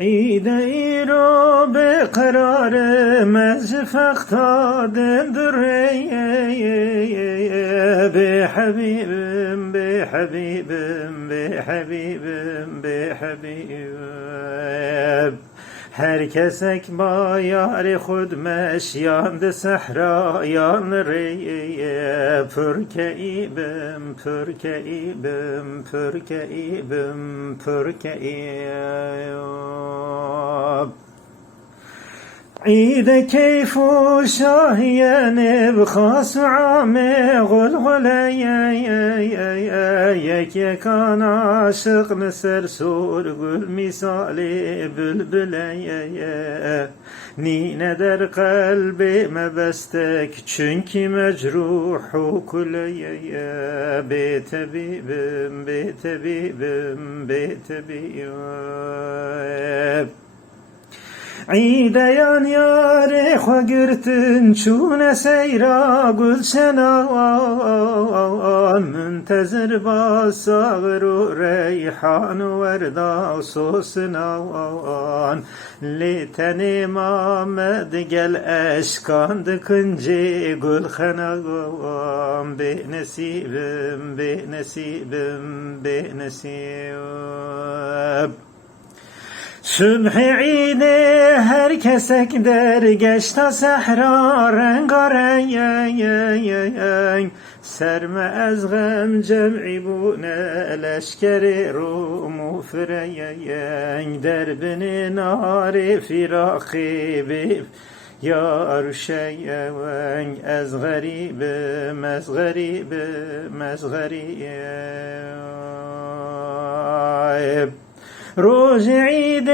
عيدي رو بقرار مزفقتا دندري بحبيب بحبيب بحبيب بحبيب Herkesek ba yari khud meşyandı sahra yanrıya pürkeibim pürkeibim pürkeibim pürkeib عيد كيف شاهيان بخاص عامي غلغلة يك كان عاشق نسر سور قل مثالي بلبلة نينا در قلبي ما بستك çünkü مجروح كل بتبيبم بتبيبم بتبيب عيد يان ياري خقرتن شون سيرا قلشنا منتظر باصغر ريحان وردا صوصنا لتني محمد قل اشكان دكنجي قل خنا بنسيبم بنسيبم بنسيب Sübh iyidi herkesek dergeçta sehra rengarenk serme ezgem cem'i bu ne leşkeri rumu freyenk derbini nari firaki bib yar şeyyenk ez garibim ez garibim ez garibim روز عيد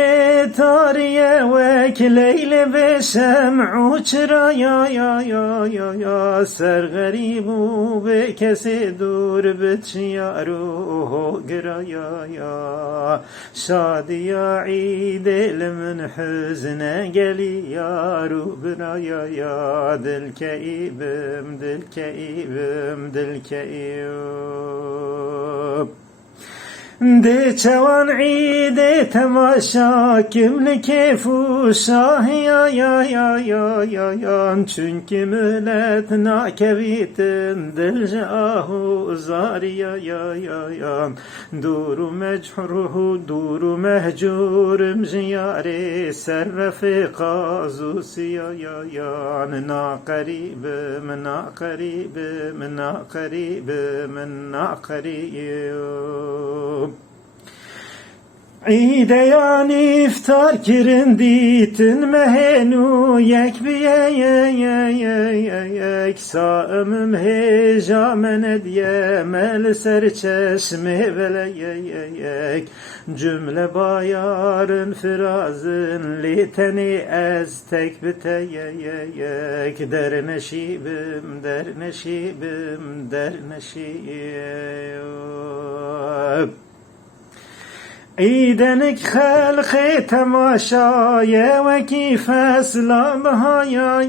تارية وكليل بسمع وشرا يا سر غريب وبكس دور بتشيارو قرا يا شادي يا عيد لمن حزن قلي يا روبنا يا دل كئيبم دل كئيبم دل كئيب دي چوان عيد تماشا kimli kefu şahi ya çünkü millet nakevitin dilcahu zariya ya duru mechruhu duru mehcurum ziyare serrefi qazusiya ya na qaribim na qaribim na qaribim na qaribim عيد يعني افطار كرنديتن مهنو يك بيك صائم هجا من ديمل سر çeşme veleyek cümle bayarın firazın liteni ez tek biteyek der neşibim der neşibim der neşib عيدنك خلقي تماشايا وكيف اسلامها يا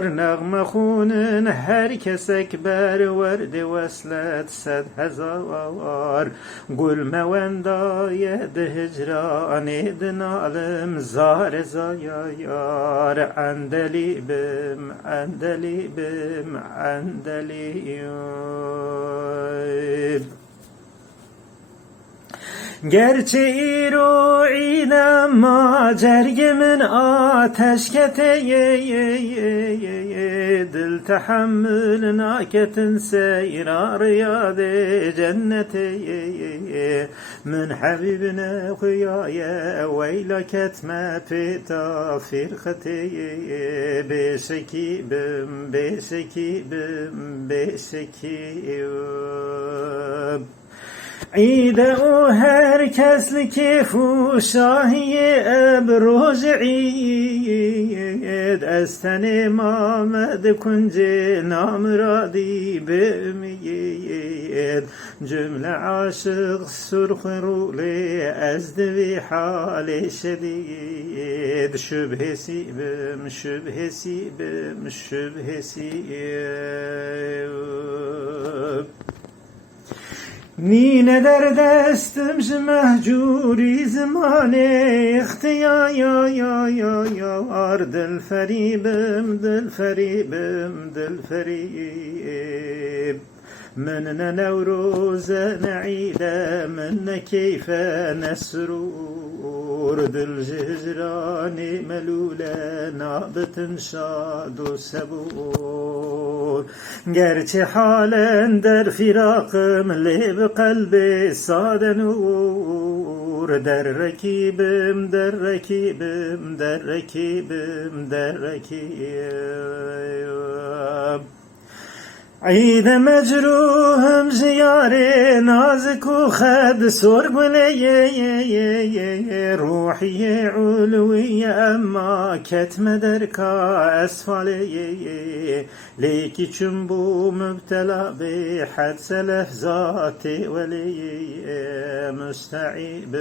نغمة خونن herkesek ber ورد وصلت 100,000 قل ما وندا يد هجراني دنالم زار زايار عندليبم عندليبم عندليب Gerçi iru'ine ma cergimin ateşkete dil tehammül naketin seyrar yade cennete min habibine huyaye veylak etme pita firkate beşekibim beşekibim beşekibim عيد herkes لكيفو شاهي بروج عيد استني محمد كنجي نام رادي بأميد جملة عاشق سرخ رولي أزدوي حالي شديد شبه سيبم شبه سيبم شبه سيب نین در دستم ج مهجوری زمانه اختیا یا دل فریبم دل فریب من نوروز نعيلة من كيف نسرور دل جهجراني ملولة نابت شاد سبور gerçi halen der firakım leb kalbi sade nur der rakibim der rakibim عيد مجروهم زياري نازك وخد سرقلي روحي علوية أما كتم دركا أسفلي ليكي چنبو مبتلى بحدس لحظاتي ولي مستعيب